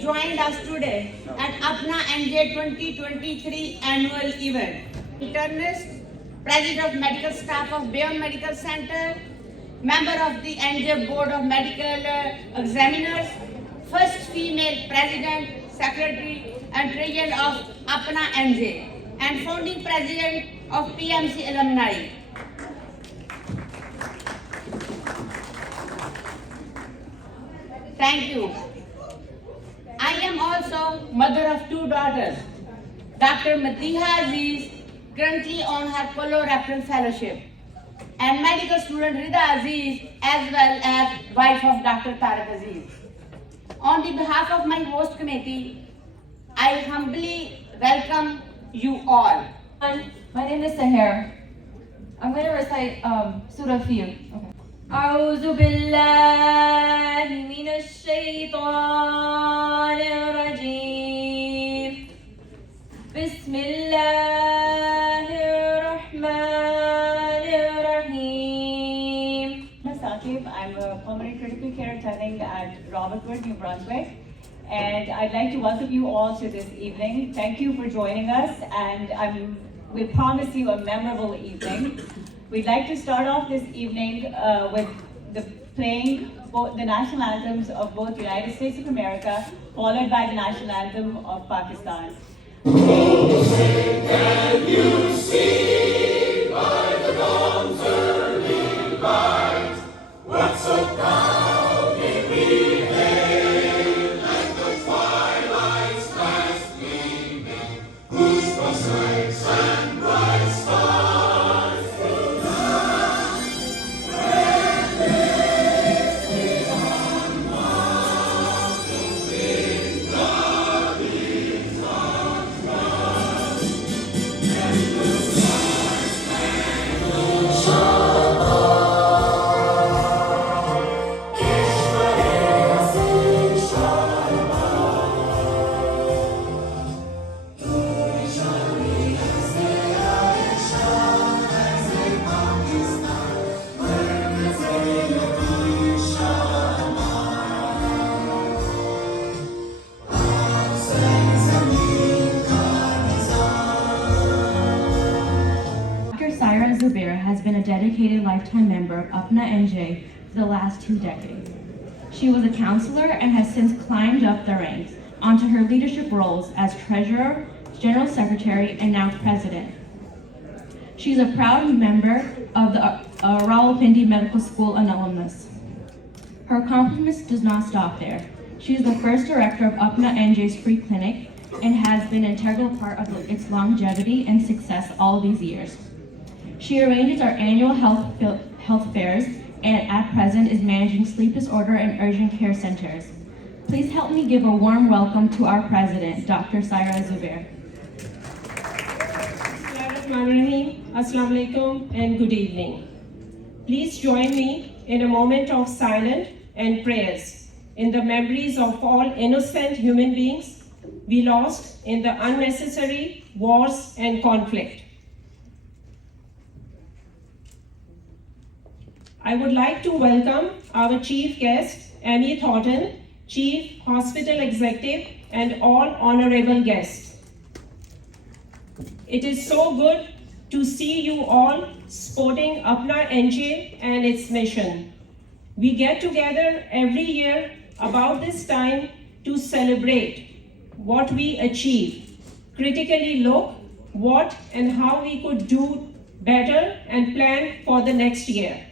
joined us today at APPNA NJ 2023 annual event. Internist, President of Medical Staff of Bayonne Medical Center, member of the NJ Board of Medical Examiners, first female President, Secretary and Treasurer of APPNA NJ, and founding President of PMC Alumni. Thank you. I am also mother of two daughters. Dr. Matiha Aziz, currently on her colorectal fellowship, and medical student Rida Aziz, as well as wife of Dr. Tariq Aziz. On the behalf of my host committee, I humbly welcome you all. My name is Zaheer. I'm going to recite Surah Fil. Okay. أعوذ بالله من الشيطان الرجيم بسم الله الرحمن الرحيم. Amina Saqib. I'm a pulmonary critical care attending at Robert Wood, New Brunswick. And I'd like to welcome you all to this evening. Thank you for joining us, and we promise you a memorable evening. We'd like to start off this evening with playing both the national anthems of both the United States of America, followed by the national anthem of Pakistan. Can you see by the dawn's early light what so proudly we hailed at the twilight's last gleaming, whose stripes and bright stars through night lifted on marveling bodies of trust, and the star-spangled Shabbat, Israel sing Shabbat. Dr. Saira Zubair has been a dedicated lifetime member of APPNA NJ for the last 2 decades. She was a counselor and has since climbed up the ranks onto her leadership roles as treasurer, general secretary, and now president. She's a proud member of the Rawalpindi Medical School and alumnus. Her accomplishments does not stop there. She is the first director of APPNA NJ's free clinic and has been an integral part of its longevity and success all these years. She arranges our annual health fairs and at present is managing sleep disorder and urgent care centers. Please help me give a warm welcome to our president, Dr. Saira Zubair. Assalamu alaikum and good evening. Please join me in a moment of silence and prayers in the memories of all innocent human beings we lost in the unnecessary wars and conflict. I would like to welcome our chief guest, Amie Thornton, Chief Hospital Executive, and all honorable guests. It is so good to see you all supporting APPNA NJ and its mission. We get together every year about this time to celebrate what we achieve, critically look what and how we could do better and plan for the next year.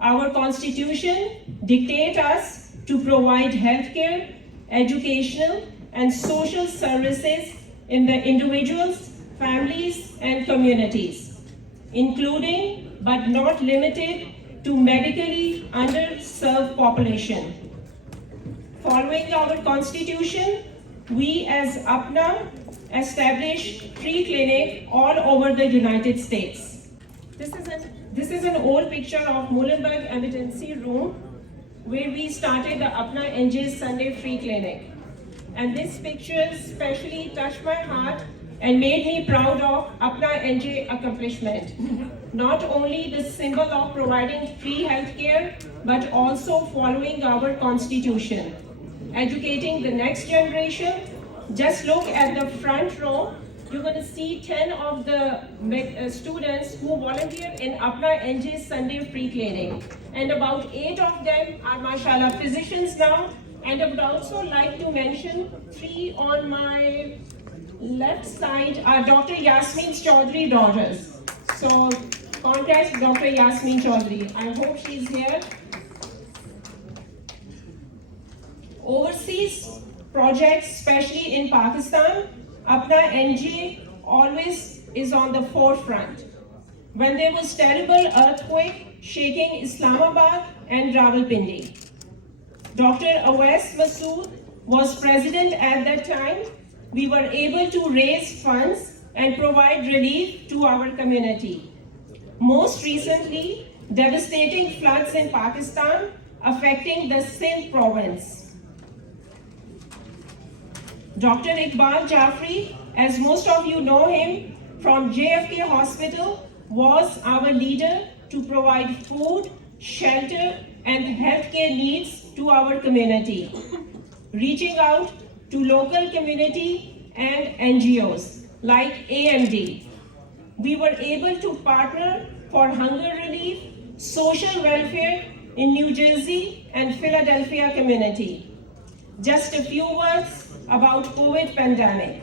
Our constitution dictates us to provide healthcare, educational, and social services in the individuals, families, and communities, including but not limited to medically underserved population. Following our constitution, we as APPNA established free clinic all over the United States. This is an old picture of Muhlenberg Emergency Room where we started the APPNA NJ Sunday Free Clinic. And this picture especially touched my heart and made me proud of APPNA NJ accomplishment. Not only the symbol of providing free healthcare, but also following our constitution. educating the next generation. Just look at the front row. You're going to see 10 of the students who volunteer in APPNA NJ Sunday free clinic. And about 8 of them are, mashallah, physicians now. And I would also like to mention 3 on my left side are Dr. Yasmeen Chaudhry daughters. So contact Dr. Yasmeen Chaudhry. I hope she's here. Overseas projects, especially in Pakistan, APPNA NJ always is on the forefront. When there was terrible earthquake shaking Islamabad and Rawalpindi, Dr. Awais Masood was president at that time. We were able to raise funds and provide relief to our community. Most recently, devastating floods in Pakistan affecting the Sindh province. Dr. Iqbal Jafri, as most of you know him from JFK Hospital, was our leader to provide food, shelter, and healthcare needs to our community, reaching out to local community and NGOs like AMD. We were able to partner for hunger relief, social welfare in New Jersey and Philadelphia community. Just a few words about COVID pandemic.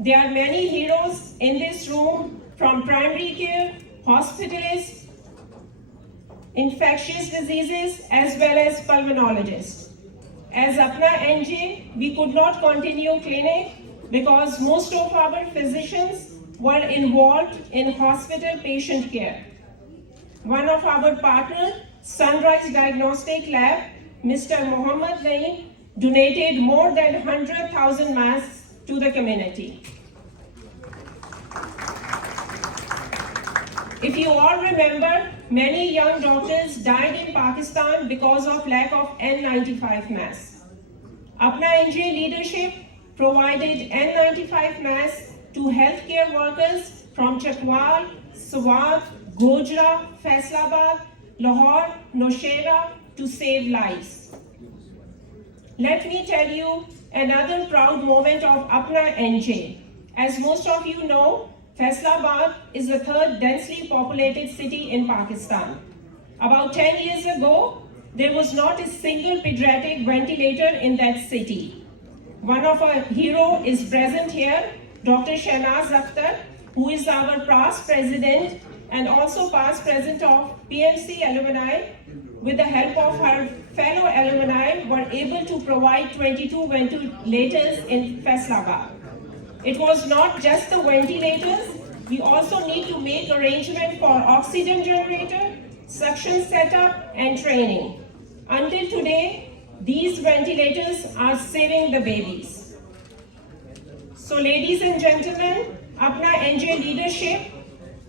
There are many heroes in this room, from primary care, hospitalists, infectious diseases, as well as pulmonologists. As APPNA NJ, we could not continue clinic because most of our physicians were involved in hospital patient care. One of our partners, Sunrise Diagnostic Lab, Mr. Muhammad Naeem, donated more than 100,000 masks to the community. If you all remember, many young doctors died in Pakistan because of lack of N95 masks. APPNA NJ leadership provided N95 masks to healthcare workers from Chakwal, Swat, Gojra, Faisalabad, Lahore, Nowshera to save lives. Let me tell you another proud moment of APPNA NJ. As most of you know, Faisalabad is the 3rd densely populated city in Pakistan. About 10 years ago, there was not a single pediatric ventilator in that city. One of our heroes is present here, Dr. Shahnaz Akhtar, who is our past president and also past president of PMC alumni. With the help of her fellow alumni, were able to provide 22 ventilators in Faisalabad. It was not just the ventilators, we also need to make arrangement for oxygen generator, suction setup, and training. Until today, these ventilators are saving the babies. So ladies and gentlemen, APPNA NJ leadership,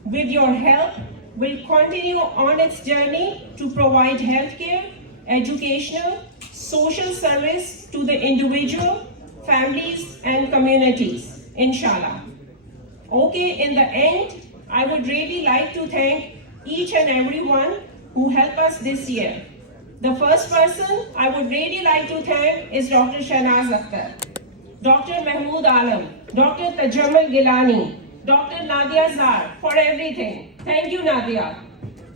with your help, will continue on its journey to provide healthcare, educational, social service to the individual, families, and communities, inshallah. Okay, in the end, I would really like to thank each and everyone who helped us this year. The first person I would really like to thank is Dr. Shahnaz Akhtar, Dr. Mahmood Alam, Dr. Tajammul Gilani, Dr. Nadia Zar for everything. Thank you, Nadia.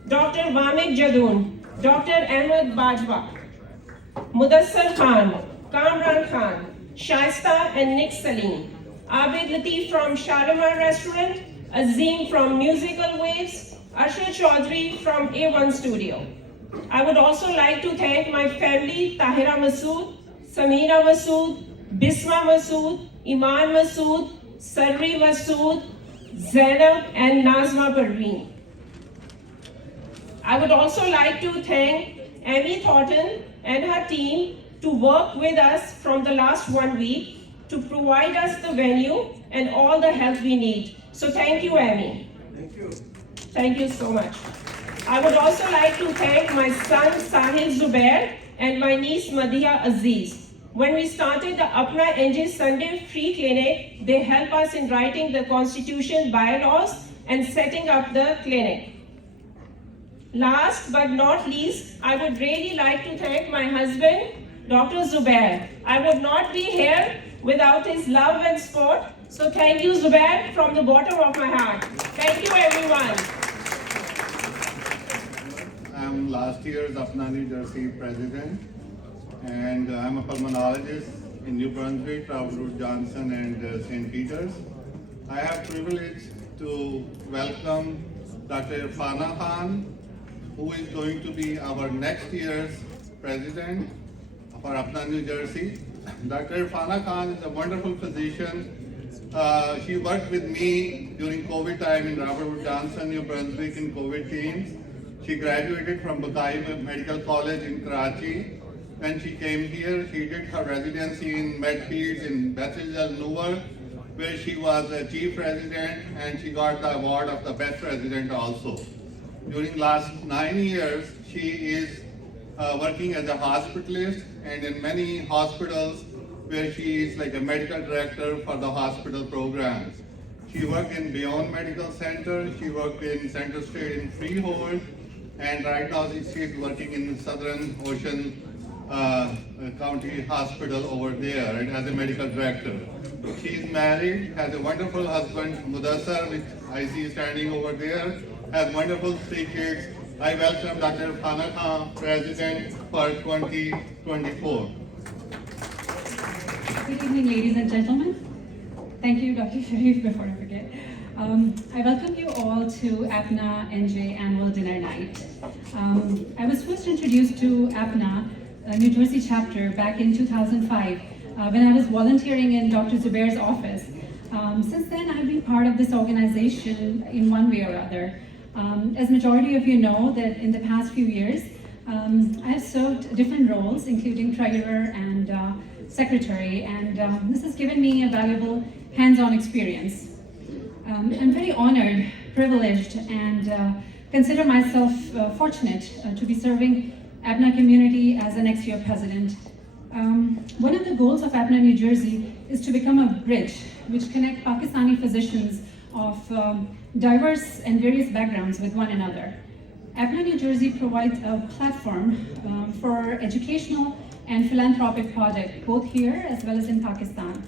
Dr. Vamik Jadoon, Dr. Ahmed Bajwa, Mudassar Khan, Kamran Khan, Shaista and Nick Salim, Abid Latif from Shalimar Restaurant, Azim from Musical Waves, Asher Chaudhry from A1 Studio. I would also like to thank my family, Tahira Masood, Samira Masood, Bisma Masood, Iman Masood, Sarwari Masood, Zainab and Nazma Parveen. I would also like to thank Amie Thornton and her team to work with us from the last 1 week to provide us the venue and all the help we need. So thank you, Amie. Thank you. Thank you so much. I would also like to thank my son Saira Zubair and my niece Madiha Aziz. When we started the APPNA NJ Sunday free clinic, they helped us in writing the constitution bylaws and setting up the clinic. Last but not least, I would really like to thank my husband, Dr. Zubair. I would not be here without his love and support. So thank you, Zubair, from the bottom of my heart. Thank you, everyone. I'm last year's APPNA New Jersey president, and I'm a pulmonologist in New Brunswick, Robert Johnson, and St. Peter's. I have privilege to welcome Dr. Irfana Khan, who is going to be our next year's president for APPNA New Jersey. Dr. Irfana Khan is a wonderful physician. She worked with me during COVID time in Robert Wood Johnson, New Brunswick in COVID teams. She graduated from Bukai Medical College in Karachi. When she came here, she did her residency in MedPeds in Bethesda, Newark, where she was a chief resident, and she got the award of the best resident also. During last 9 years, she is working as a hospitalist and in many hospitals where she is like a medical director for the hospital programs. She worked in Beyond Medical Center, she worked in Center State in Freehold, and right now she is working in Southern Ocean County Hospital over there and as a medical director. She is married, has a wonderful husband, Mudassar, which I see standing over there, has wonderful 3 kids. I welcome Dr. Irfana Khan, President for 2024. Good evening, ladies and gentlemen. Thank you, Dr. Sharif, before I forget. I welcome you all to APPNA NJ Annual Dinner Night. I was first introduced to APPNA New Jersey chapter back in 2005 when I was volunteering in Dr. Zubair's office. Since then, I've been part of this organization in one way or other. As majority of you know, that in the past few years, I have served different roles, including treasurer and secretary, and this has given me a valuable hands-on experience. I'm very honored, privileged, and consider myself fortunate to be serving APPNA community as the next year president. One of the goals of APPNA New Jersey is to become a bridge which connect Pakistani physicians of diverse and various backgrounds with one another. APPNA New Jersey provides a platform for educational and philanthropic projects, both here as well as in Pakistan.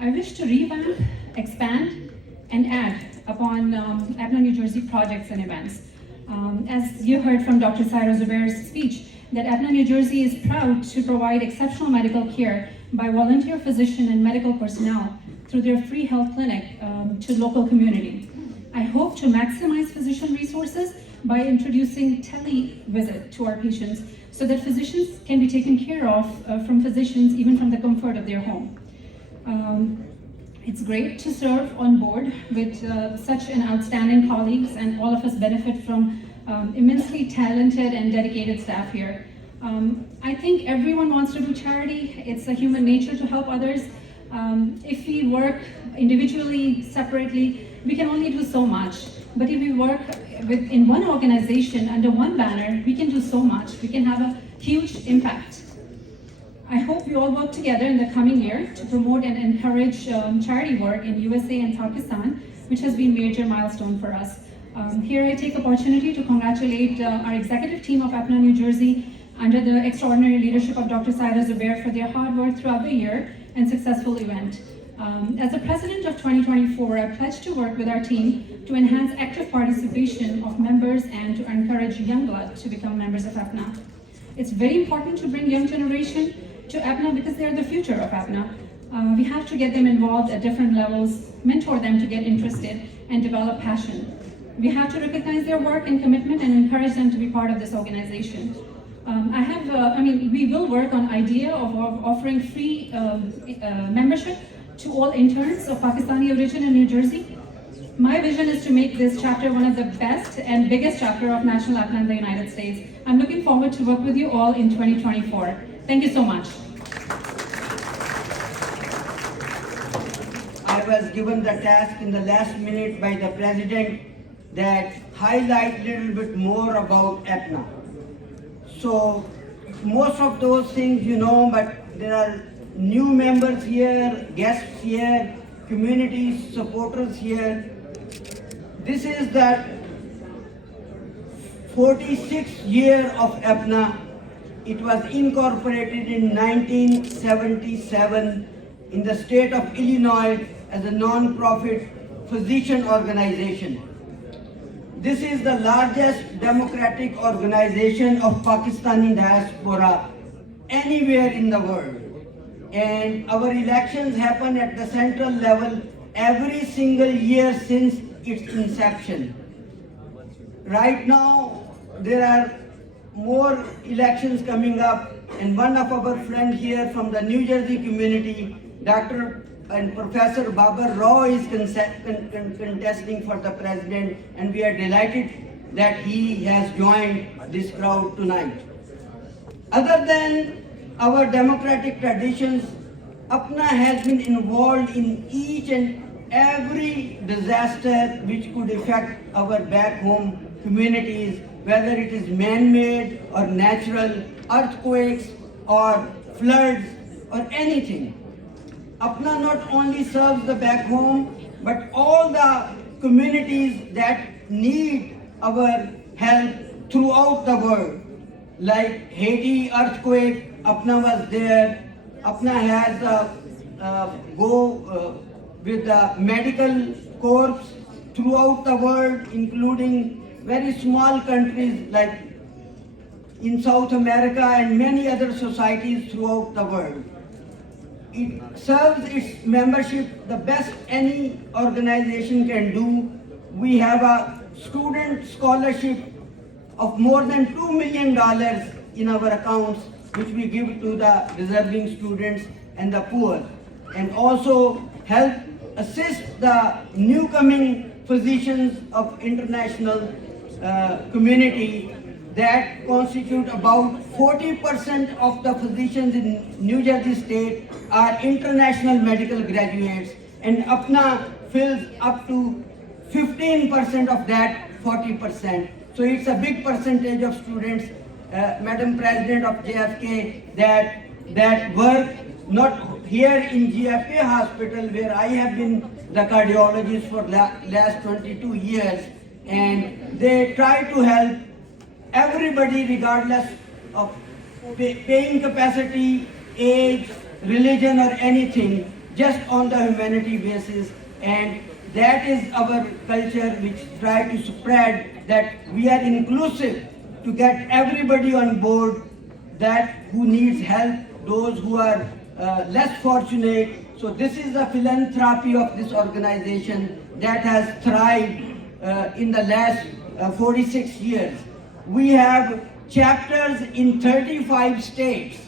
I wish to revamp, expand, and add upon APPNA New Jersey projects and events. As you heard from Dr. Saira Zubair's speech, that APPNA New Jersey is proud to provide exceptional medical care by volunteer physician and medical personnel through their free health clinic to local community. I hope to maximize physician resources by introducing tele-visit to our patients so that physicians can be taken care of from physicians even from the comfort of their home. It's great to serve on board with such an outstanding colleagues, and all of us benefit from immensely talented and dedicated staff here. I think everyone wants to do charity. It's a human nature to help others. If we work individually, separately, we can only do so much. But if we work in one organization under one banner, we can do so much. We can have a huge impact. I hope we all work together in the coming year to promote and encourage charity work in USA and Pakistan, which has been a major milestone for us. Here I take opportunity to congratulate our executive team of APPNA New Jersey under the extraordinary leadership of Dr. Saira Zubair for their hard work throughout the year and successful event. As the president of 2024, I pledge to work with our team to enhance active participation of members and to encourage young blood to become members of APPNA. It's very important to bring young generation to APPNA because they're the future of APPNA. We have to get them involved at different levels, mentor them to get interested and develop passion. We have to recognize their work and commitment and encourage them to be part of this organization. We will work on idea of offering free membership to all interns of Pakistani origin in New Jersey. My vision is to make this chapter one of the best and biggest chapter of National APPNA in the United States. I'm looking forward to work with you all in 2024. Thank you so much. I was given the task in the last minute by the president that highlight a little bit more about APPNA. So most of those things you know, but there are new members here, guests here, community supporters here. This is the 46th year of APPNA, It was incorporated in 1977 in the state of Illinois as a non-profit physician organization. This is the largest democratic organization of Pakistani diaspora anywhere in the world. And our elections happen at the central level every single year since its inception. Right now, there are more elections coming up, and one of our friends here from the New Jersey community, Dr. and Professor Babar Rao, is contesting for the president, and we are delighted that he has joined this crowd tonight. Other than our democratic traditions, APPNA has been involved in each and every disaster which could affect our back home communities, whether it is man-made or natural, earthquakes or floods or anything. APPNA not only serves the back home, but all the communities that need our help throughout the world. Like Haiti earthquake, APPNA was there. APPNA has with the medical corps throughout the world, including very small countries like in South America and many other societies throughout the world. It serves its membership the best any organization can do. We have a student scholarship of more than $2 million in our accounts, which we give to the deserving students and the poor, and also help assist the new coming physicians of international community that constitute about 40% of the physicians in New Jersey state are international medical graduates, and APPNA fills up to 15% of that 40%. So it's a big percentage of students, Madam President of JFK, that work not here in JFK Hospital, where I have been the cardiologist for last 22 years, and they try to help everybody regardless of paying capacity, age, religion or anything, just on the humanity basis. And that is our culture, which try to spread that we are inclusive to get everybody on board, that who needs help, those who are less fortunate. So this is the philanthropy of this organization that has thrived in the last 46 years. We have chapters in 35 states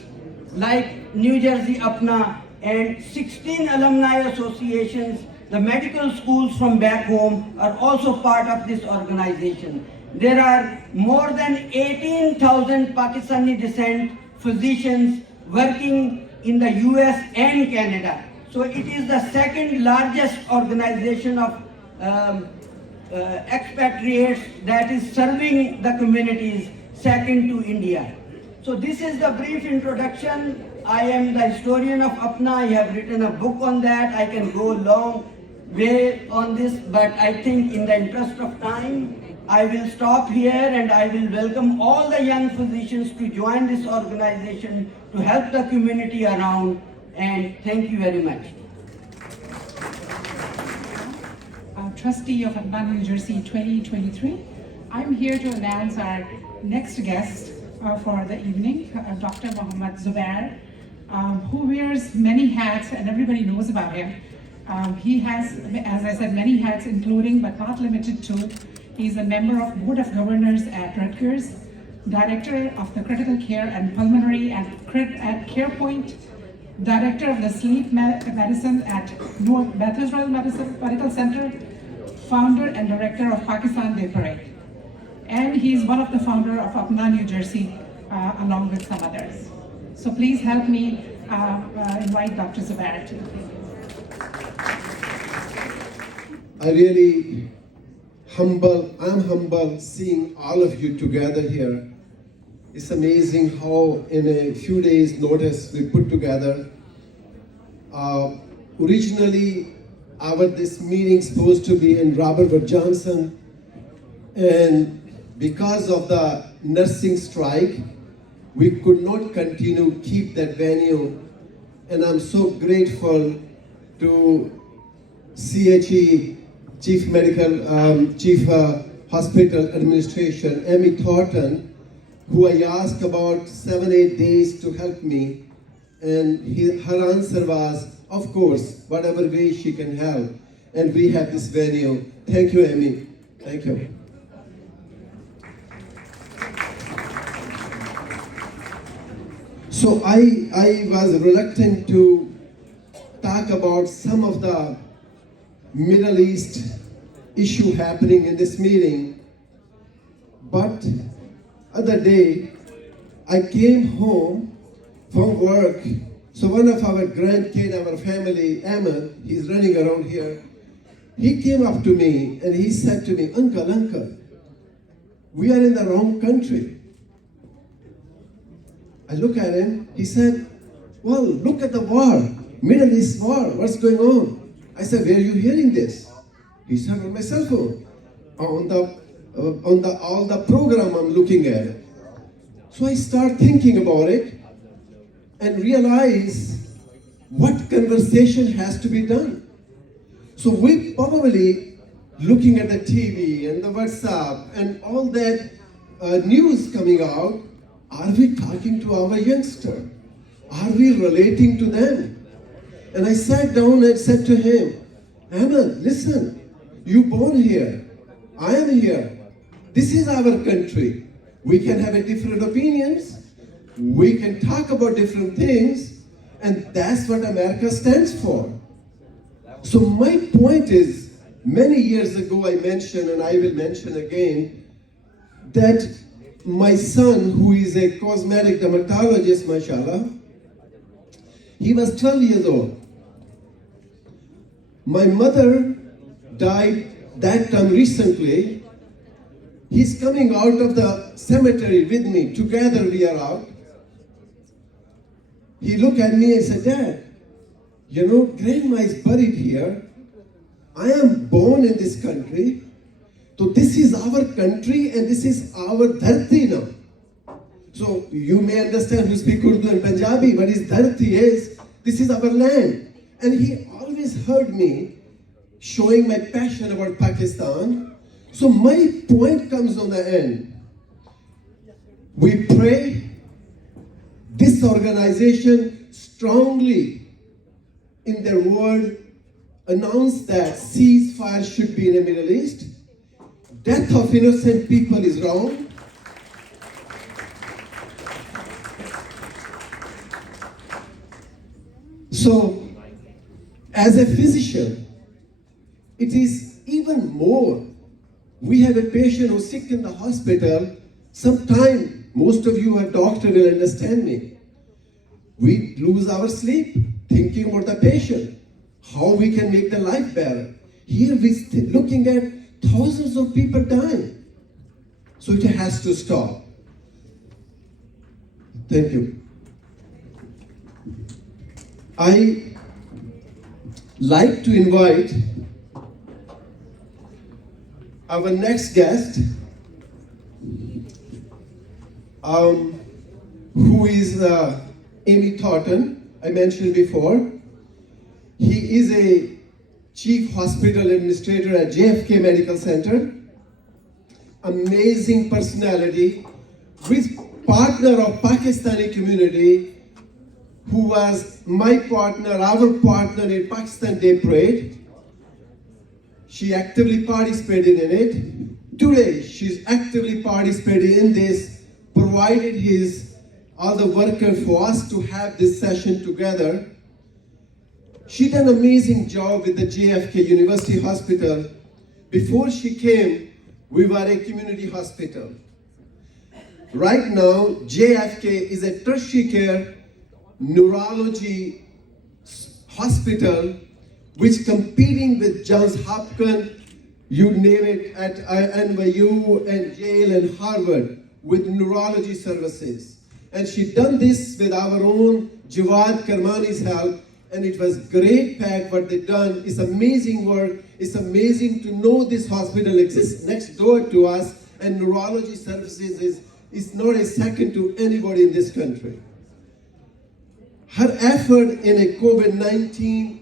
like New Jersey APPNA, and 16 alumni associations. The medical schools from back home are also part of this organization. There are more than 18,000 Pakistani descent physicians working in the US and Canada. So it is the second largest organization of expatriates that is serving the communities, second to India. So this is the brief introduction. I am the historian of APPNA. I have written a book on that. I can go long way on this, but I think in the interest of time, I will stop here, and I will welcome all the young physicians to join this organization to help the community around, and thank you very much. Trustee of APPNA New Jersey 2023. I'm here to announce our next guest for the evening, Dr. Mohsin Zaheer, who wears many hats and everybody knows about him. He has, as I said, many hats, including but not limited to, he's a member of Board of Governors at Rutgers, Director of the Critical Care and Pulmonary at CarePoint, Director of the Sleep Medicine at North Bethesda Medical Center, Founder and Director of Pakistan Day Parade. And he's one of the founder of APPNA New Jersey, along with some others. So please help me invite Dr. Zubair to. I'm humble seeing all of you together here. It's amazing how in a few days notice we put together. Originally, this meeting supposed to be in Robert Wood Johnson, and because of the nursing strike, we could not continue keep that venue. And I'm so grateful to CHE, Chief Hospital Administration, Amie Thornton, who I asked about 7-8 days to help me. And her answer was, of course, whatever way she can help. And we have this venue. Thank you, Amie. Thank you. So I was reluctant to talk about some of the Middle East issue happening in this meeting, but other day I came home from work. So one of our grandkids, our family, Ahmed, he's running around here. He came up to me and he said to me, Uncle, we are in the wrong country. I look at him, he said, well, look at the war, Middle East war, what's going on? I said, where are you hearing this? He said, on my cell phone, on all the program I'm looking at. So I start thinking about it and realize what conversation has to be done. So we probably looking at the TV and the WhatsApp and all that news coming out, are we talking to our youngster? Are we relating to them? And I sat down and said to him, Ahmed, listen, you born here, I am here. This is our country. We can have a different opinions. We can talk about different things. And that's what America stands for. So my point is, many years ago I mentioned, and I will mention again, that my son, who is a cosmetic dermatologist, mashallah, he was 12 years old. My mother died that time recently. He's coming out of the cemetery with me. Together we are out. He looked at me and said, Dad, you know, Grandma is buried here. I am born in this country. So this is our country and this is our dharti now. So you may understand who speak Urdu and Punjabi, but his dharti is, this is our land. And he always heard me showing my passion about Pakistan. So my point comes on the end. We pray this organization strongly in their word announced that ceasefire should be in the Middle East. Death of innocent people is wrong. So, as a physician, it is even more. We have a patient who's sick in the hospital. Sometimes, most of you are doctors will understand me. We lose our sleep thinking about the patient, how we can make their life better. Here we're looking at thousands of people dying. So it has to stop. Thank you. I like to invite our next guest, who is Amie Thornton, I mentioned before. He is a Chief Hospital Administrator at JFK Medical Center. Amazing personality, with partner of Pakistani community, who was my partner, our partner in Pakistan Day Parade. She actively participated in it. Today, she's actively participating in this, provided all the workers for us to have this session together. She did an amazing job with the JFK University Hospital. Before she came, we were a community hospital. Right now, JFK is a tertiary care neurology hospital which competing with Johns Hopkins, you name it, at NYU and Yale and Harvard with neurology services. And she done this with our own Jawad Karmani's help, and it was great pack what they done. It's amazing work. It's amazing to know this hospital exists next door to us, and neurology services is is not a second to anybody in this country. Her effort in a COVID-19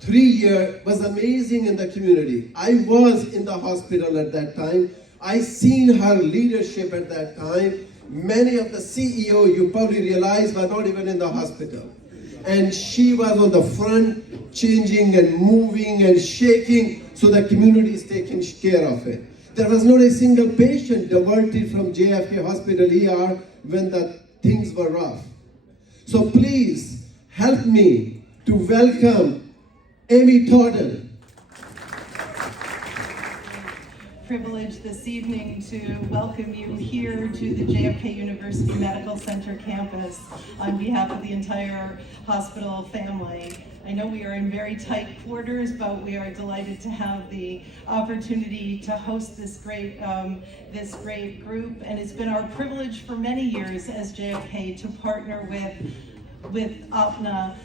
3-year was amazing in the community. I was in the hospital at that time. I seen her leadership at that time. Many of the CEO, you probably realize, were not even in the hospital. And she was on the front, changing and moving and shaking, so the community is taking care of it. There was not a single patient diverted from JFK Hospital ER when the things were rough. So please help me to welcome Amie Thornton. Privilege this evening to welcome you here to the JFK University Medical Center campus on behalf of the entire hospital family. I know we are in very tight quarters, but we are delighted to have the opportunity to host this great group, and it's been our privilege for many years as JFK to partner with APPNA.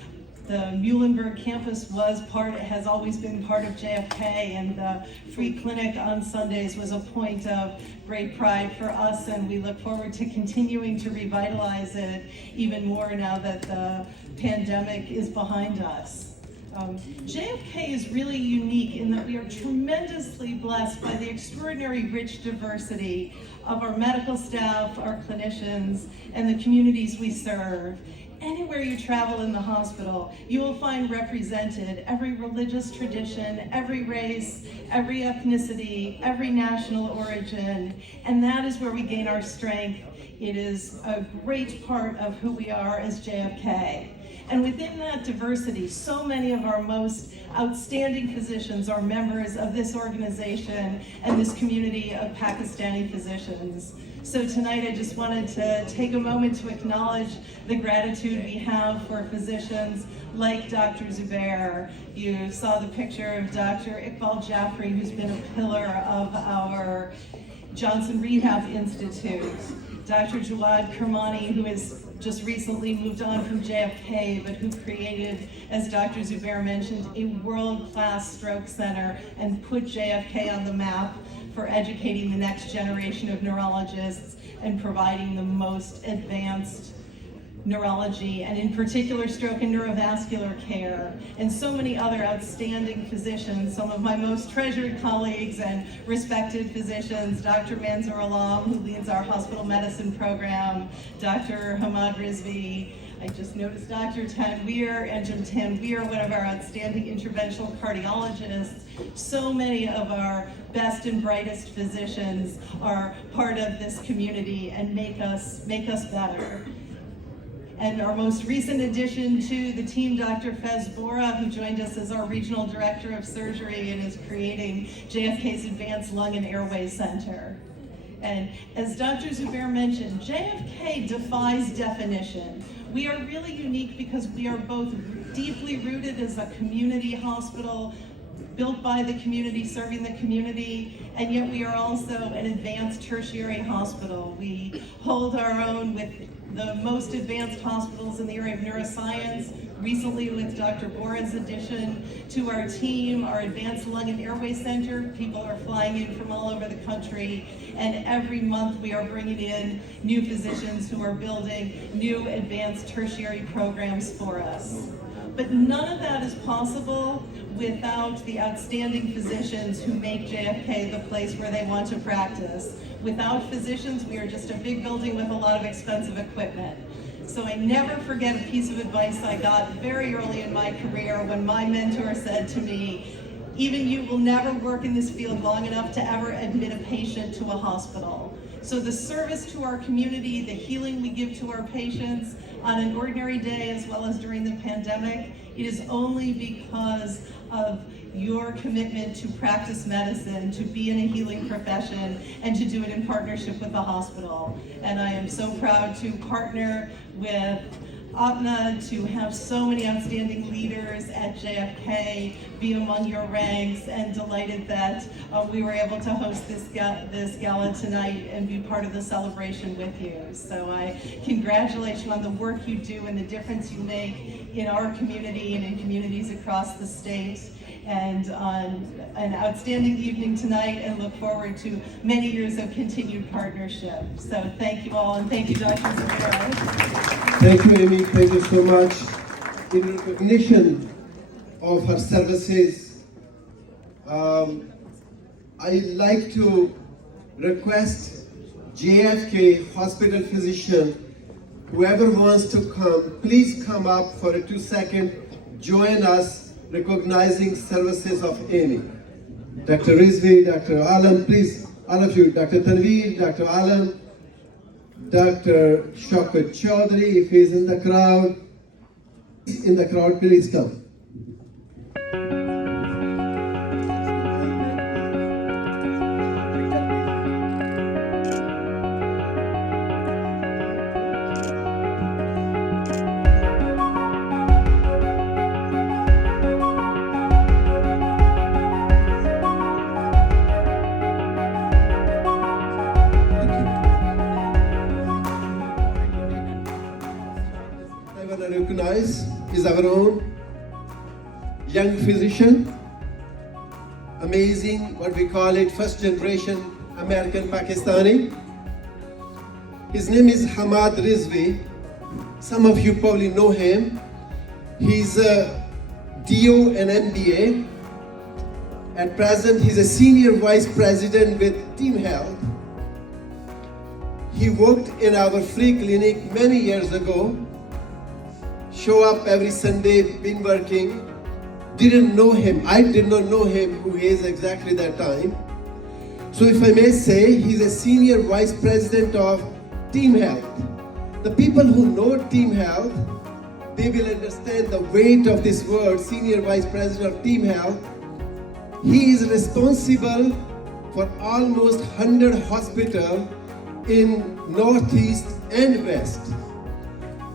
The Muhlenberg campus has always been part of JFK, and the free clinic on Sundays was a point of great pride for us, and we look forward to continuing to revitalize it even more now that the pandemic is behind us. JFK is really unique in that we are tremendously blessed by the extraordinary rich diversity of our medical staff, our clinicians, and the communities we serve. Anywhere you travel in the hospital, you will find represented every religious tradition, every race, every ethnicity, every national origin, and that is where we gain our strength. It is a great part of who we are as JFK. And within that diversity, so many of our most outstanding physicians are members of this organization and this community of Pakistani physicians. So tonight I just wanted to take a moment to acknowledge the gratitude we have for physicians like Dr. Zubair. You saw the picture of Dr. Iqbal Jaffrey, who's been a pillar of our Johnson Rehab Institute. Dr. Jawad Kermani, who has just recently moved on from JFK, but who created, as Dr. Zubair mentioned, a world-class stroke center and put JFK on the map for educating the next generation of neurologists and providing the most advanced neurology, and in particular stroke and neurovascular care, and so many other outstanding physicians, some of my most treasured colleagues and respected physicians, Dr. Manzoor Alam, who leads our hospital medicine program, Dr. Hamad Rizvi, I just noticed Dr. Tanveer, one of our outstanding interventional cardiologists. So many of our best and brightest physicians are part of this community and make us better. And our most recent addition to the team, Dr. Fez Bora, who joined us as our Regional Director of Surgery and is creating JFK's Advanced Lung and Airway Center. And as Dr. Zubair mentioned, JFK defies definition. We are really unique because we are both deeply rooted as a community hospital, built by the community, serving the community, and yet we are also an advanced tertiary hospital. We hold our own with the most advanced hospitals in the area of neuroscience. Recently, with Dr. Bora's addition to our team, our Advanced Lung and Airway Center, people are flying in from all over the country, and every month we are bringing in new physicians who are building new advanced tertiary programs for us. But none of that is possible without the outstanding physicians who make JFK the place where they want to practice. Without physicians, we are just a big building with a lot of expensive equipment. So I never forget a piece of advice I got very early in my career when my mentor said to me, even you will never work in this field long enough to ever admit a patient to a hospital. So the service to our community, the healing we give to our patients on an ordinary day as well as during the pandemic, it is only because of your commitment to practice medicine, to be in a healing profession, and to do it in partnership with the hospital. And I am so proud to partner with APPNA, to have so many outstanding leaders at JFK be among your ranks, and delighted that we were able to host this gala tonight and be part of the celebration with you. So I congratulate you on the work you do and the difference you make in our community and in communities across the state, and on an outstanding evening tonight, and look forward to many years of continued partnership. So thank you all, and thank you, Dr. Zaheer. Thank you, Amy. Thank you so much. In recognition of her services, I'd like to request JFK hospital physician, whoever wants to come, please come up for a 2-second, join us recognizing services of Amy. Dr. Rizvi, Dr. Alam, please, all of you, Dr. Tanveer, Dr. Alam, Dr. Shaukat Chaudhary, if he's in the crowd, please come. Is our own young physician, amazing, what we call it, first generation American Pakistani. His name is Mahmood Rizvi. Some of you probably know him. He's a DO and MBA. At present, he's a senior vice president with Team Health. He worked in our free clinic many years ago. Show up every Sunday, been working. Didn't know him. I did not know him, who he is exactly that time. So if I may say, he's a senior vice president of Team Health. The people who know Team Health, they will understand the weight of this word, senior vice president of Team Health. He is responsible for almost 100 hospitals in Northeast and West.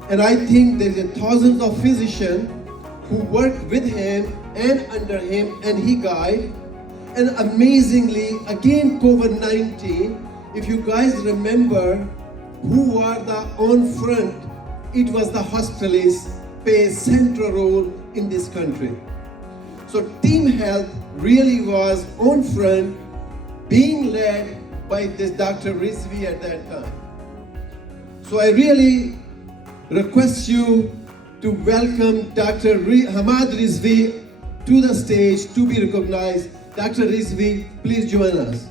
And I think there are thousands of physicians who work with him and under him, and he guide. And amazingly, again COVID-19, if you guys remember who were the on front, it was the hospitalists play a central role in this country. So Team Health really was on front, being led by this Dr. Rizvi at that time. So I really request you to welcome Dr. Mahmood Rizvi to the stage to be recognized. Dr. Rizvi, please join us.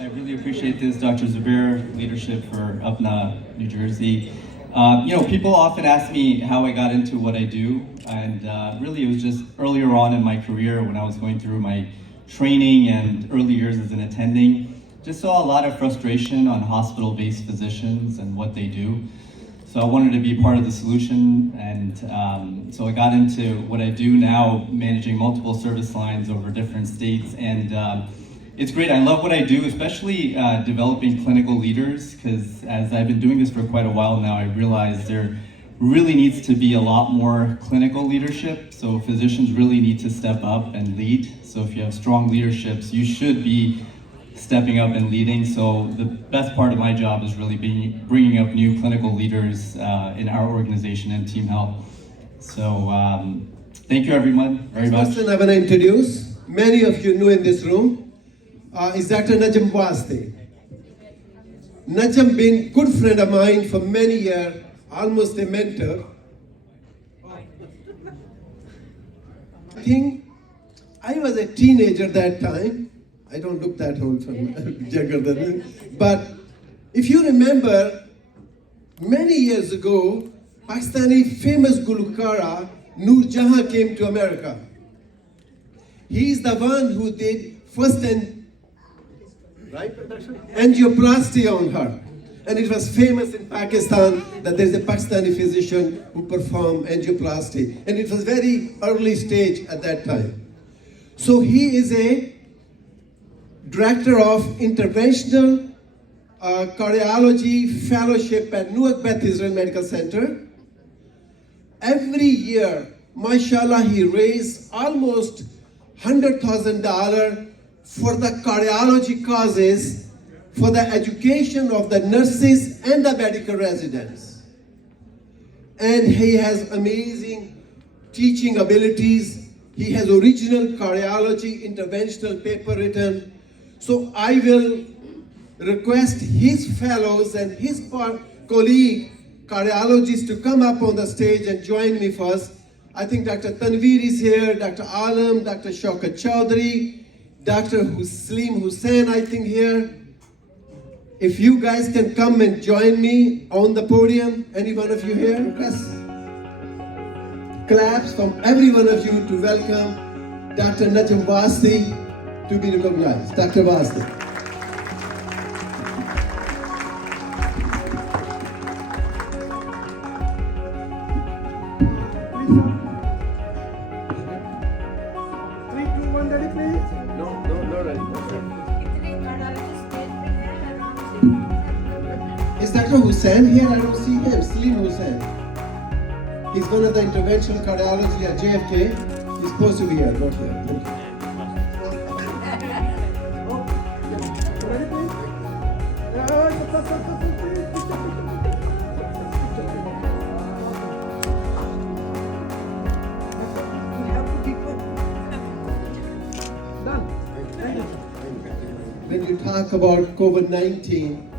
I really appreciate this, Dr. Zubair, leadership for APPNA New Jersey. People often ask me how I got into what I do, and really it was just earlier on in my career when I was going through my training and early years as an attending. Just saw a lot of frustration on hospital-based physicians and what they do. So I wanted to be part of the solution, and so I got into what I do now, managing multiple service lines over different states, and it's great. I love what I do, especially developing clinical leaders, because as I've been doing this for quite a while now, I realize there really needs to be a lot more clinical leadership. So physicians really need to step up and lead. So if you have strong leaderships, you should be stepping up and leading. So the best part of my job is really bringing up new clinical leaders in our organization and Team Health. So thank you everyone very much. Next person I want to introduce, many of you know in this room, is Dr. Najam Waste. Najam been good friend of mine for many years, almost a mentor. I think I was a teenager that time. I don't look that old, from younger than me. But if you remember, many years ago, Pakistani famous Gulukara Noor Jahan came to America. He is the one who did first angioplasty on her. And it was famous in Pakistan that there's a Pakistani physician who performed angioplasty. And it was very early stage at that time. So he is a director of interventional cardiology fellowship at Newark Beth Israel Medical Center. Every year, mashallah, he raised almost $100,000 for the cardiology causes for the education of the nurses and the medical residents. And he has amazing teaching abilities. He has original cardiology interventional paper written. So I will request his fellows and his colleague cardiologists to come up on the stage and join me first. I think Dr. Tanveer is here, Dr. Alam, Dr. Shaukat Chowdhury, Dr. Salim Hussain, I think here. If you guys can come and join me on the podium, any one of you here? Yes. Claps from every one of you to welcome Dr. Najam Wasti to be recognized. Dr. Wasti. Is Dr. Hussain here? I don't see him. Salim Hussain. He's one of the interventional cardiology at JFK. He's supposed to be here, not here. When you talk about COVID-19,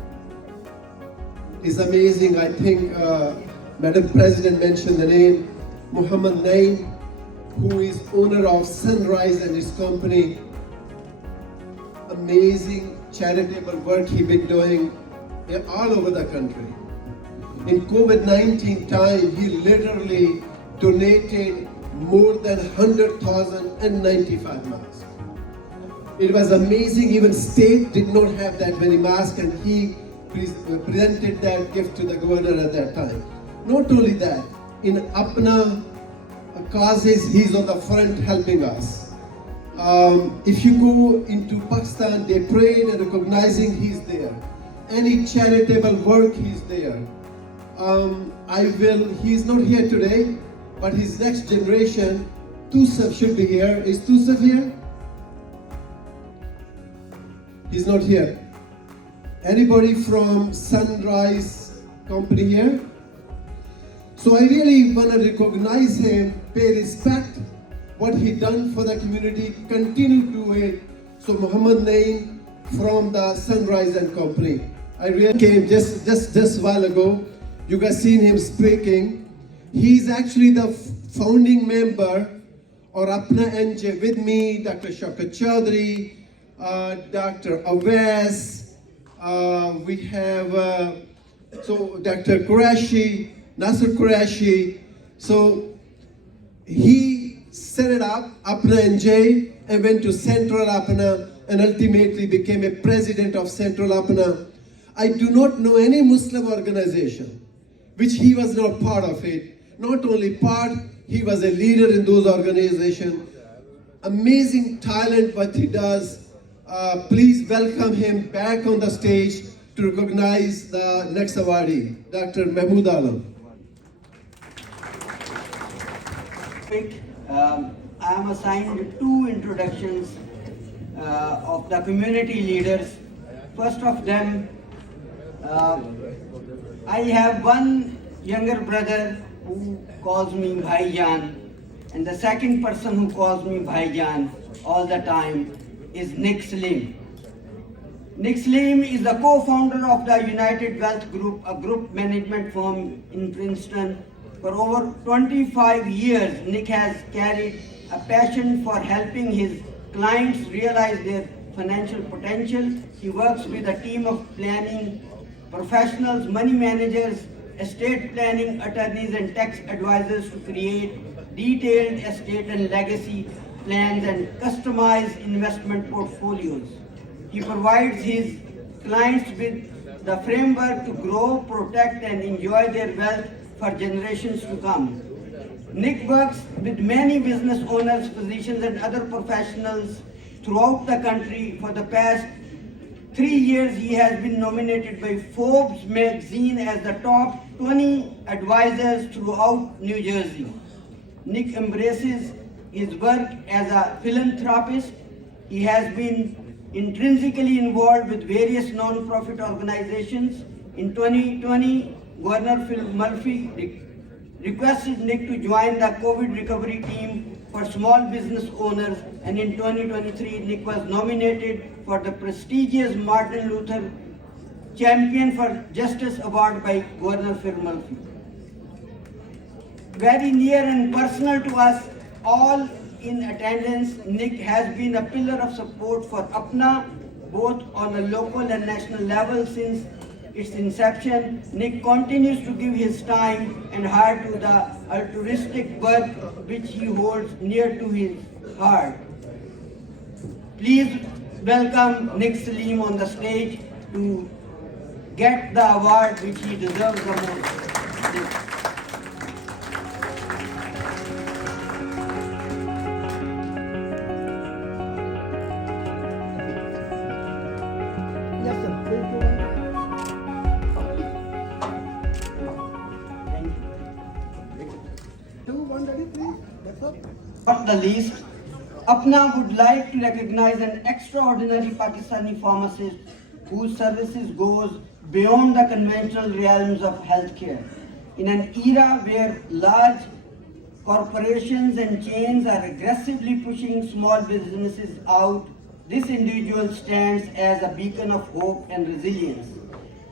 it's amazing. I think Madam President mentioned the name Muhammad Naeem, who is owner of Sunrise and his company. Amazing charitable work he's been doing all over the country. In COVID-19 time, he literally donated more than 100,095 masks. It was amazing. Even state did not have that many masks, and he presented that gift to the governor at that time. Not only that, in APPNA causes, he's on the front helping us. If you go into Pakistan, they prayed and recognizing he's there. Any charitable work, he's there. He's not here today, but his next generation, Tusaf should be here. Is Tusaf here? He's not here. Anybody from Sunrise company here? So I really want to recognize him, pay respect, what he done for the community, continue to do it. So Muhammad Naeem from the Sunrise and company. I really came just a while ago. You guys seen him speaking. He's actually the founding member of APPNA NJ with me, Dr. Shaukat Chowdhury, Dr. Awais, we have Dr. Qureshi, Nasser Qureshi. So he set it up, APPNA NJ, and went to Central APPNA and ultimately became a president of Central APPNA. I do not know any Muslim organization which he was not part of it. Not only part, he was a leader in those organizations. Amazing talent what he does. Please welcome him back on the stage to recognize the next awardee, Dr. Mahmood Alam. I am assigned 2 introductions of the community leaders. First of them, I have one younger brother who calls me Bhaijan, and the second person who calls me Bhaijan all the time is Nick Slim. Nick Slim is the co-founder of the United Wealth Group, a group management firm in Princeton. For over 25 years, Nick has carried a passion for helping his clients realize their financial potential. He works with a team of planning professionals, money managers, estate planning attorneys, and tax advisors to create detailed estate and legacy plans and customized investment portfolios. He provides his clients with the framework to grow, protect, and enjoy their wealth for generations to come. Nick works with many business owners, physicians, and other professionals throughout the country. For the past 3 years, he has been nominated by Forbes magazine as the top 20 advisors throughout New Jersey. Nick embraces his work as a philanthropist. He has been intrinsically involved with various non-profit organizations. In 2020, Governor Phil Murphy requested Nick to join the COVID recovery team for small business owners, and in 2023, Nick was nominated for the prestigious Martin Luther Champion for Justice Award by Governor Phil Murphy. Very near and personal to us all in attendance, Nick has been a pillar of support for APPNA, both on a local and national level since its inception. Nick continues to give his time and heart to the altruistic work which he holds near to his heart. Please welcome Nick Salim on the stage to get the award which he deserves the most. Not the least, APPNA would like to recognize an extraordinary Pakistani pharmacist whose services goes beyond the conventional realms of healthcare. In an era where large corporations and chains are aggressively pushing small businesses out, this individual stands as a beacon of hope and resilience.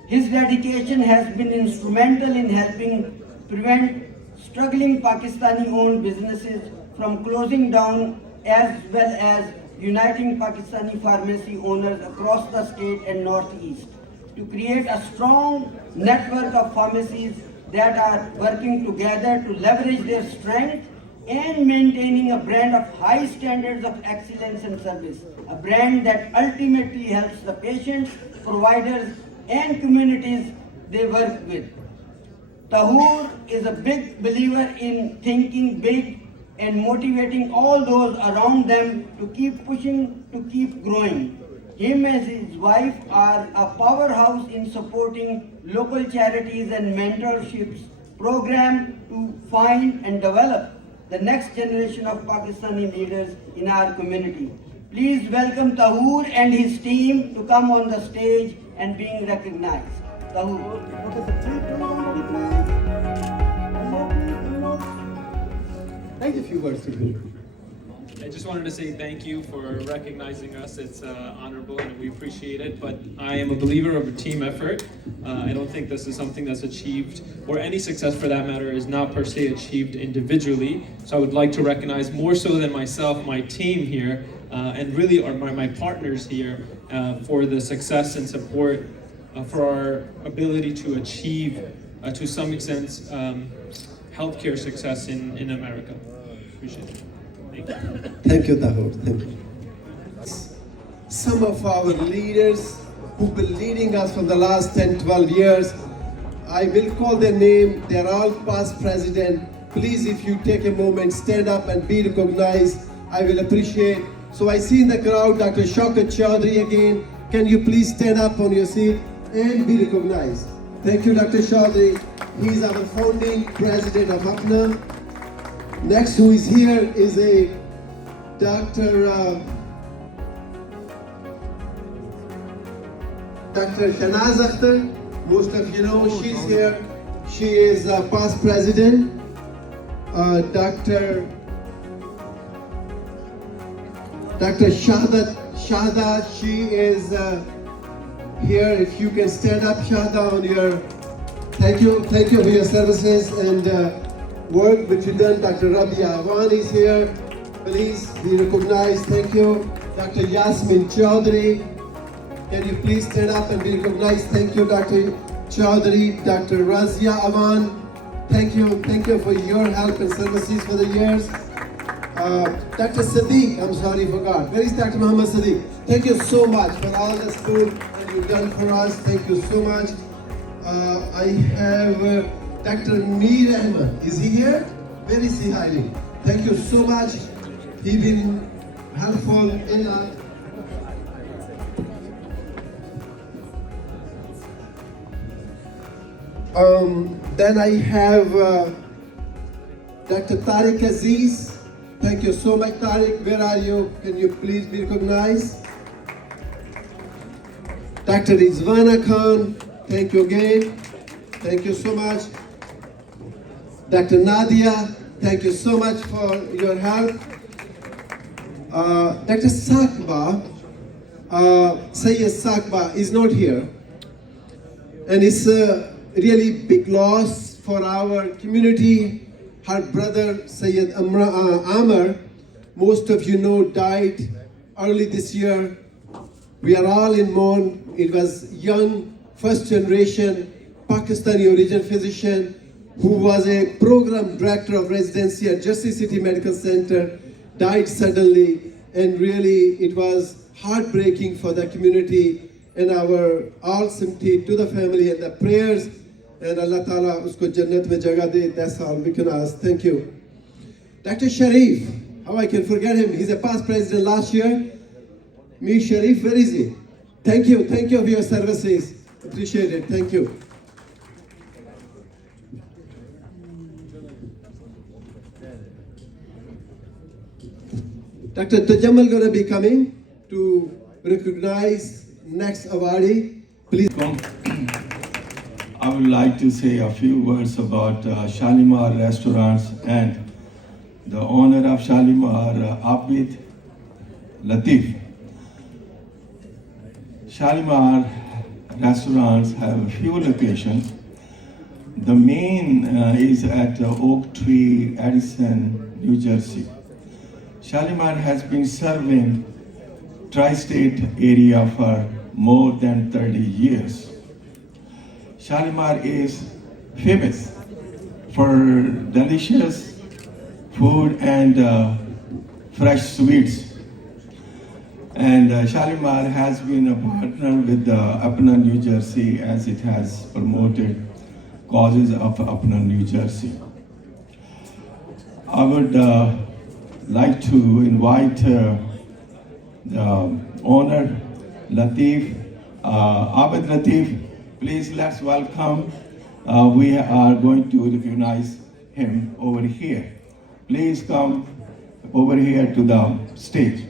His dedication has been instrumental in helping prevent struggling Pakistani-owned businesses from closing down, as well as uniting Pakistani pharmacy owners across the state and northeast to create a strong network of pharmacies that are working together to leverage their strength and maintaining a brand of high standards of excellence and service, a brand that ultimately helps the patients, providers, and communities they work with. Tahoor is a big believer in thinking big and motivating all those around them to keep pushing, to keep growing. Him and his wife are a powerhouse in supporting local charities and mentorships program to find and develop the next generation of Pakistani leaders in our community. Please welcome Tahoor and his team to come on the stage and being recognized. Tahoor. Thank you, few words to you. I just wanted to say thank you for recognizing us. It's honorable and we appreciate it, but I am a believer of a team effort. I don't think this is something that's achieved, or any success for that matter, is not per se achieved individually. So I would like to recognize more so than myself, my team here, and really my partners here for the success and support for our ability to achieve, to some extent, healthcare success in America. Appreciate it. Thank you. Thank you, Tahoor. Thank you. Some of our leaders who've been leading us for the last 10, 12 years, I will call their name. They're all past president. Please, if you take a moment, stand up and be recognized. I will appreciate. So I see in the crowd Dr. Shaukat Chaudhry again. Can you please stand up on your seat and be recognized? Thank you, Dr. Chaudhry. He's our founding president of APPNA. Next who is here is a Dr. Shahnaz Akhtar. Most of you know she's here. She is past president. Dr. Shahda, she is here. If you can stand up, Shahda, on your. Thank you for your services and work which you done. Dr. Rabia Awan is here. Please be recognized. Thank you. Dr. Yasmin Chaudhry. Can you please stand up and be recognized? Thank you, Dr. Chaudhry. Dr. Razia Aman. Thank you for your help and services for the years. Dr. Sadiq, I'm sorry, forgot. Where is Dr. Muhammad Sadiq? Thank you so much for all the support that you've done for us. Thank you so much. I have Dr. Mir Ahmed. Is he here? Where is he hiding? Thank you so much. He's been helpful in us. Then I have Dr. Tariq Aziz. Thank you so much, Tariq. Where are you? Can you please be recognized? Dr. Irfana Khan, thank you again. Thank you so much. Dr. Nadia, thank you so much for your help. Dr. Saqib, Sayyid Saqib is not here. And it's a really big loss for our community. Her brother, Sayyid Amr, most of you know, died early this year. We are all in mourn. It was young, first generation, Pakistani origin physician who was a program director of residency at Jersey City Medical Center, died suddenly, and really it was heartbreaking for the community, and our all sympathy to the family and the prayers, and Allah Ta'ala usko jannat mein jagah de, that's all we can ask. Thank you. Dr. Sharif, how I can forget him, he's a past president last year. Mir Sharif, where is he? Thank you for your services, appreciate it, thank you. Dr. Tajamal gonna be coming to recognize next awardee. Please come. I would like to say a few words about Shalimar Restaurants and the owner of Shalimar, Abid Latif. Shalimar Restaurants have a few locations. The main is at Oak Tree, Edison, New Jersey. Shalimar has been serving tri-state area for more than 30 years. Shalimar is famous for delicious food and fresh sweets. And Shalimar has been a partner with APPNA New Jersey as it has promoted causes of APPNA New Jersey. I would like to invite the owner, Latif, Abid Latif. Please let's welcome. We are going to recognize him over here. Please come over here to the stage.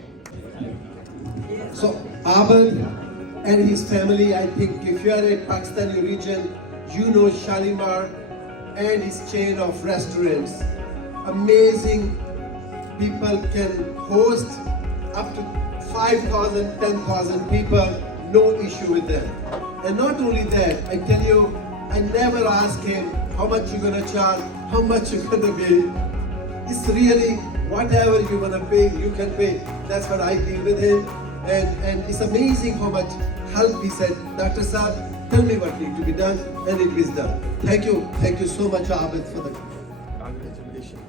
So Abid and his family, I think if you are a Pakistani region, you know Shalimar and his chain of restaurants. Amazing. People can host up to 5,000, 10,000 people, no issue with them. And not only that, I tell you, I never ask him how much you're gonna charge, how much you're gonna pay. It's really whatever you're gonna pay, you can pay. That's what I deal with him. And it's amazing how much help he said, Dr. Saab, tell me what needs to be done, and it is done. Thank you so much, Abid, for the congratulations.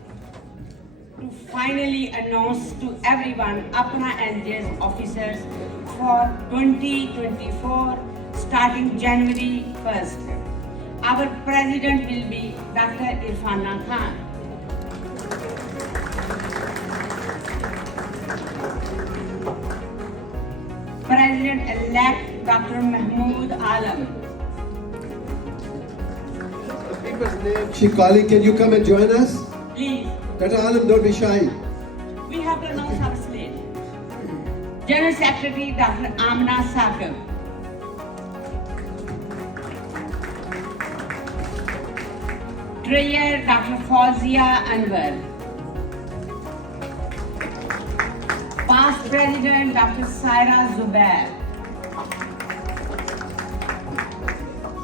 To finally announce to everyone APPNA NJ's officers for 2024 starting January 1st. Our president will be Dr. Irfana Khan. President-elect Dr. Mahmood Alam. The people's name, she calling, can you come and join us? Please. Dr. Alam, don't be shy. We have to announce our slate. General Secretary Dr. Amina Saqib. Treasurer Dr. Fawzia Anwar. Past President Dr. Saira Zubair.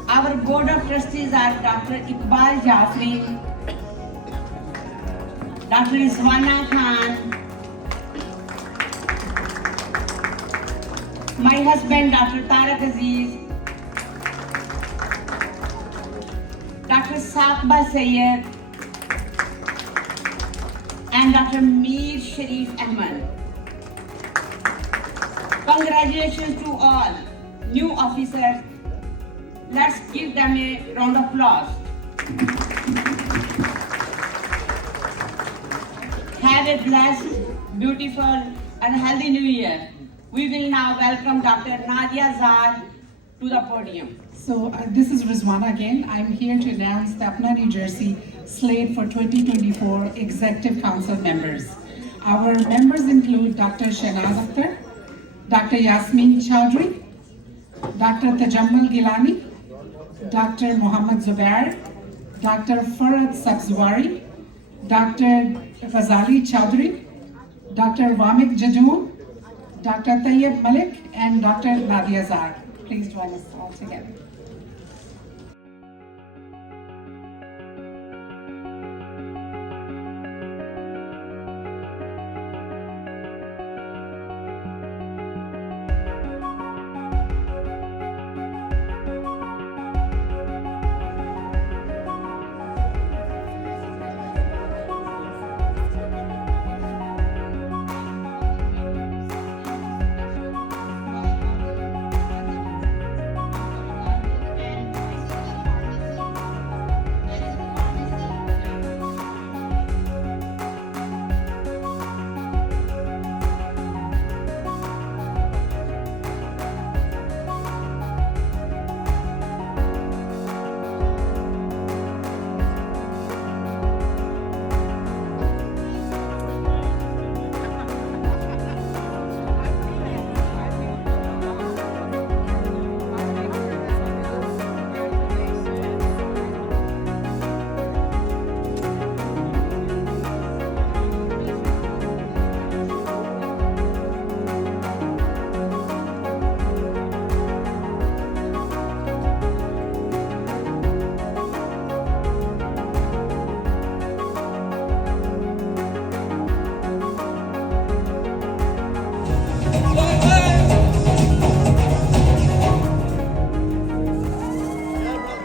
Our Board of Trustees are Dr. Iqbal Jafri, Dr. Irfana Khan, my husband Dr. Tariq Aziz, Dr. Saqib Sayyid, and Dr. Mir Sharif Ahmed. Congratulations to all new officers. Let's give them a round of applause. Have a blessed, beautiful, and healthy New Year. We will now welcome Dr. Nadia Zad to the podium. So this is Rizwana again. I'm here to announce the APPNA New Jersey slate for 2024 Executive Council members. Our members include Dr. Shahnaz Akhtar, Dr. Yasmin Chowdhury, Dr. Tajammal Gilani, Dr. Mohammad Zubair, Dr. Farad Sabzwari, Dr. Ghazali Chowdhury, Dr. Vamik Jajoon, Dr. Tayyib Malik, and Dr. Nadia Zar. Please join us all together.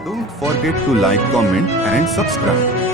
Don't forget to like, comment and subscribe.